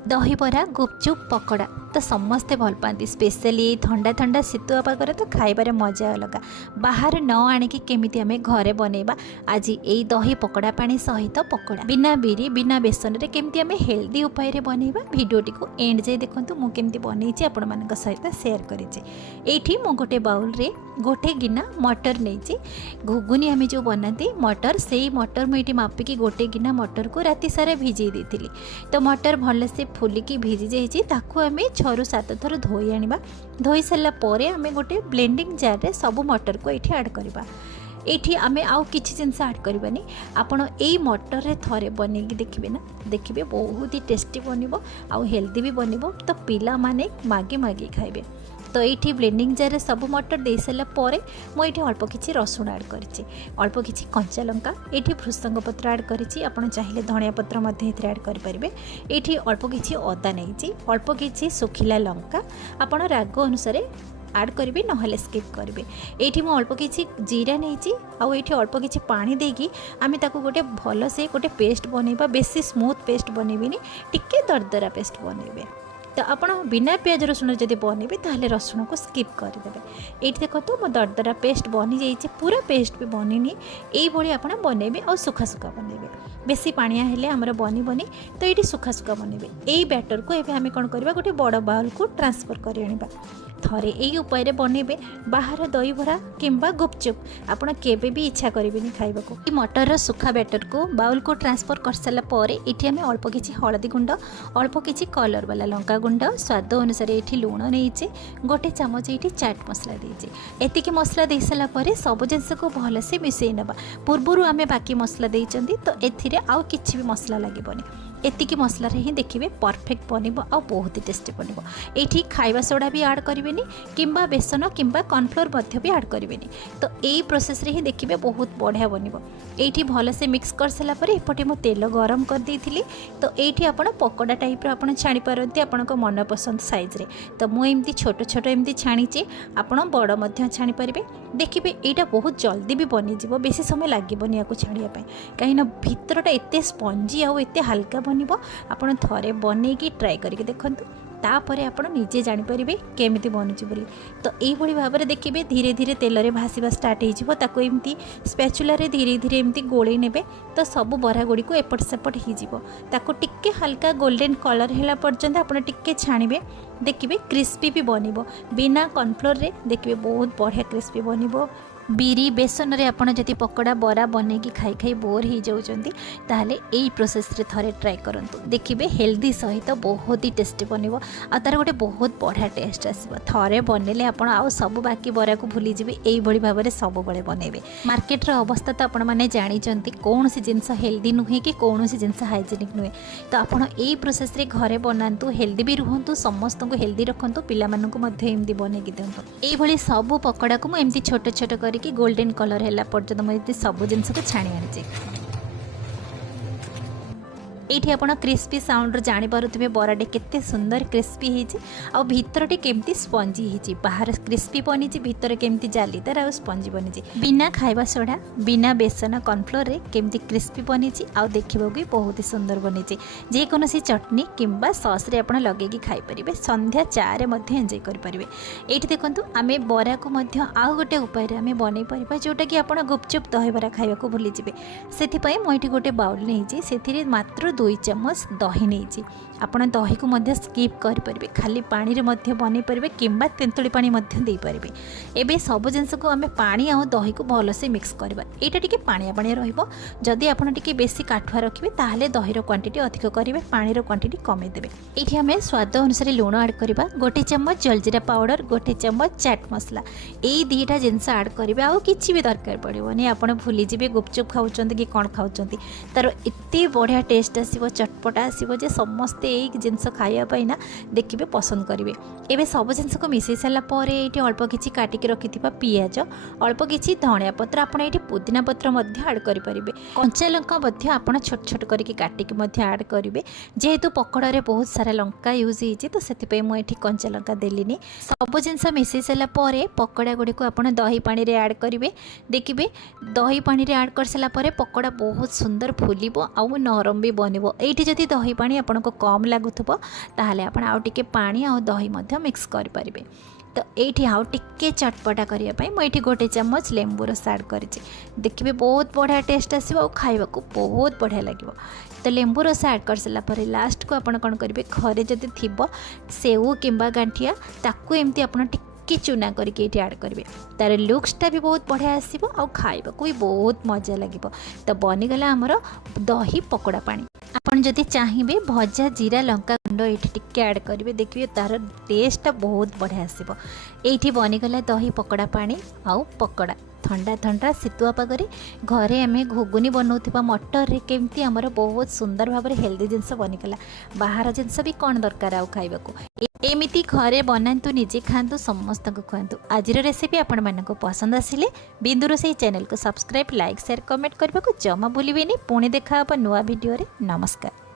दहीबरा गुपचुप पकोड़ा तो समस्ते भल पाती स्पेशली ठंडा ठंडा शीतुआ पागरे तो खाइबार मजा अलग। बाहर न आणिकी केमिति आमे घरे बनैबा आज यही दही पकोड़ा पानी सहित पकोड़ा बिना बिरी बिना बेसन रे केमिति आमे हेल्दी उपाय रे बनैबा वीडियोटी को एंड जाय देखंतु मु केमिति बनैछि आपण मानक सहित शेयर करिछि। एठी मु गोटे बाउल रे गोटे गिना मटर नैछि। घुगुनी आमे जो बनाती मटर सेही मटर मु एठी मापिकी गोटे गिना मटर को राति सारा भिजै देथिली। तो मटर भल से फुलिकी भिजी जाइछि ताकू आमे 6 ରୁ 7 थर धोई आनिबा। धोई सारा परे आमे गोटे ब्लेंडिंग जार रे सब मटर को एठी ऐड करबा। एठी आमे आउ किछि जिंस ऐड करबानी। आपण एई मटर रे थरे बनेकी देखिबे ना, देखिबे बहुत ही टेस्टी बनिबो आउ हेल्दी भी बनिबो। तो पिला माने मागे मागे खाइबे। तो ये ब्लेंडिंग जार सब मटर दे सारा पर मुझे अल्प किसी रसुण ऐड करिछि, अल्प किसी कंचा लंका, ये भृसंग पत्र ऐड करिछि। आपण चाहिए धनिया पत्र ऐड करेंगे। ये अल्प किसी अदा नहीं, अल्प किसी सुखिला लंका आपण राग अनुसार ऐड करेंगे ना स्किप करेंगे। ये अल्प किसी जीरा नहीं आउ ये अल्प किसी पानी देकी आम गोटे भल से गोटे पेस्ट बनैबा। बेसी स्मूथ पेस्ट बनैबेनी, टिके दरदरा पेस्ट बनैबे। तो आपड़ बिना प्याज रसुण जब बनइबे ताहले रसुण को स्किप करदेवे। ये देखो मो दरदरा पेस्ट बनी जाइए, पूरा पेस्ट भी बनिनी। ये आप बनइबे और सुखा सुखा बनइबे, बेसी पानिया हेले आमर बनी बनी। तो ये सुखा सुखा बनइबे। यही बैटर को एबे आमे कोन करबा गोटे बड़ बाउल को ट्रांसफर कर आनिबा। थरे यही उपाय बनइबे। बाहर दहीबरा किंबा गुपचुप आपण केबे भी इच्छा करेंगे खाइबा को। मटर सुखा बैटर को बाउल को ट्रांसफर कर सारा पर ये आम अल्प किसी हलदी गुंड, अल्प किसी कलर वाला लंका गुंड, स्वाद अनुसार ये लुण नहीं, गोटे चामच ये चाट मसला देचे। एतिकी मसला दे सारा पर सब जिनस को भलसे मिसई नबा। पूर्वर आम बाकी मसला देइचंदी तो एथिरे आउ किछि भी मसला लागेबनी। एतिकी मसला ही देखिए परफेक्ट बनिबो और बहुत ही टेस्टी बनिबो। एठी खाइबा सोडा भी ऐड करिवेनी किंबा बेसन किंबा कॉर्नफ्लोर मध्य भी ऐड करिवेनी। तो यही प्रोसेस रे ही देखिए बहुत बढ़िया बनिबो। एठी भल से मिक्स कर सारा पर एपटे मो तेल गरम कर देइथिली। तो एठी आपण पकोड़ा टाइप रो आपण छाणी पारंती आपण को मन पसंद साइज रे। तो मु एमती छोट छोट एमती छाणीची, आपण बड़ मध्य छाणी परिबे। देखिए एटा बहुत जल्दी भी बनी जिवो, बेसी समय लागीबनी याको छाणिया पय। काहेना भितरटा एते स्पंजी आ एते हल्का बनिबो। आपण थरे बनेकी ट्राई करके देखंतु, तापर आप निजे जानीपर केमी बनुची बोली। तो यही भाव में देखिए धीरे धीरे तेल रे भासीबा स्टार्ट हो एमती स्पैचुलारे धीरे धीरे एमती गोले नेबे। तो सब बरा गुड़ी को एपट सेपट हो टिके हल्का गोल्डन कलर है पर्यंत आप टिके छाणिबे। देखिए क्रिस्पी भी बनिबो बिना कॉर्नफ्लोर रे। देखिए बहुत बढ़िया क्रिस्पी बनिबो। बिरी बेसन रे आपण जति पकोड़ा बरा बनेकी खाई खाई बोर हो जाउचंती ताहले एई प्रोसेस रे थरे ट्राई करंतु। देखिबे हेल्दी सहित बहुत ही टेस्टी बनिबो आ तार गोटे बहुत बढ़िया टेस्ट आसीबो। थरे बनेले आपण आ सब बाकी बरा को भूली जिबे। एई बड़ी भाव में सब बळे बनेबे। मार्केट रो अवस्था तो आपण माने जानिचंती कौन सी जिंस हेल्दी नुहे कि कौन सी जिंस हाइजेनिक नुहे। तो आपण एई प्रोसेस रे घरे बनांतु, हेल्दी भी रुहंतु, समस्त को हेल्दी रखंतु, पिला मानकु मध्ये एमदी बनेकी दियंतु। एई भली सब पकोड़ा को मु एमती छोट छोट करी कि गोल्डन कलर है पर्यटन मुझे सब जिनस को छाणी आनी। ये आप क्रिस्पी साउंड जानीपे बराटे केते सुंदर क्रिस्पी हो भितरटे केमती स्पंजी हो। बाहर क्रिस्पी बनी, भितर केमती जालीदार आ स्पंजी बनी। बिना खाइबा सोडा बिना बेसन कॉर्नफ्लोर रे केमती क्रिस्पी बनी आ देखा भी बहुत ही सुंदर बनी। जेकोसी चटनी किंबा सॉस रे आप लगे खाई पारे। संध्या चा रे एंजॉय करेंगे। ये देखो आम बरा को आउ गोटे उपाय आम बन पार जोटा कि आप गुपचुप दहीबरा खावा को भूली जाए। से मुझे गोटे बाउल नहीं से मात्र 2 चम्मच दही नहीं। आपण दही को मध्य स्किप करेंगे, खाली पानी रे मध्य बन पारे किंबा तेंतुली पानी मध्य दे पारे। एबे सब जिनस को आम पानी आ दही को भल से मिक्स करबा। एटा टिके पानिया पानिया रहिबो। जदि आपण टिके बेसी काठुआ रखिबे ताहले दही रो क्वांटिटी अधिक करिवे, पानी रो क्वांटिटी कमे देबे। एठी आम स्वाद अनुसार लूण ऐड करबा। गोटे चम्मच जलजीरा पाउडर, गोटे चम्मच चाट मसला, एई दीटा जिनस ऐड करिवे। आ किछि भी दरकार पड़िबोनी। आपण भूली जिबे गुपचुप खाउचंती कि कोन खाउचंती, तार एते बढ़िया टेस्ट आसीबो, चटपटा आसीबो जे समस्ते एक जिनस खाइबा ना देखिए पसंद करेंगे। एबे सब जिनस को मिसई सारा पर ये अल्प किसी काटिक रखिथिबा पियाज, अल्प किसी धनिया पत्र, आपण ये पुदीना पत्र मध्य ऐड करेंगे। कंचा लंका मध्य आपण छोट छोट करके काटिक मध्य ऐड करेंगे। जेहेतु पकोड़ा रे बहुत सारा लंका यूज होती तो से मुझे कंचा लंका देली। सब जिनस मिसई सारा पर पकोड़ा गुड़ी को आप दही पानी रे ऐड करेंगे। देखिए दही पानी रे ऐड कर सारा पकोड़ा बहुत सुंदर फुलिबो आउ नरम भी बनिबो। एठी जदि दही पानी आपनको कम कम लगुव ताहले आपण आउ टिके पानी आ दही मध्य मिक्स करें। तो ये आउ टिके चटपटा करने मुझे गोटे चम्मच लेंबू रस ऐड कर देखिए बहुत बढ़िया टेस्ट आसो खाइबा को बहुत बढ़िया लगे। तो लेंबू रस ऐड कर सारापर लास्ट को आप कौन करेंगे घरे जदि थी सेव कि गांठिया ताकू एमती आप टिके चूना करके ऐड करेंगे तार लुक्सटा भी बहुत बढ़िया आसो आ खाइबा को भी बहुत मजा लगे। तो बनीगला आमर दही पकोड़ा पानी। आपन जदि चाहिए भजा जीरा लंका गुंड ये टिके ऐड करेंगे देखिए तार टेस्टा बहुत बढ़िया आसो। ये बनीगला दही पकोड़ा पानी आउ पकोड़ा ठंडा ठंडा शीतुआ पागरे घरे आम घुगुनी बनाऊा मटर केमती आमर बहुत सुंदर भाव हेल्दी जिनस बनीगला। बाहर जिनस भी कौन दरकार आउ खाइबा को एमिति घरे बनातु निजे खातु समस्त को खुआतु। आज रेसिपी आपण मानक पसंद आसिले बिंदुरोसई चैनल को सब्सक्राइब लाइक शेयर कमेंट करने को जमा भूलिबेनी। पुणी देखा नुआ वीडियो रे। नमस्कार।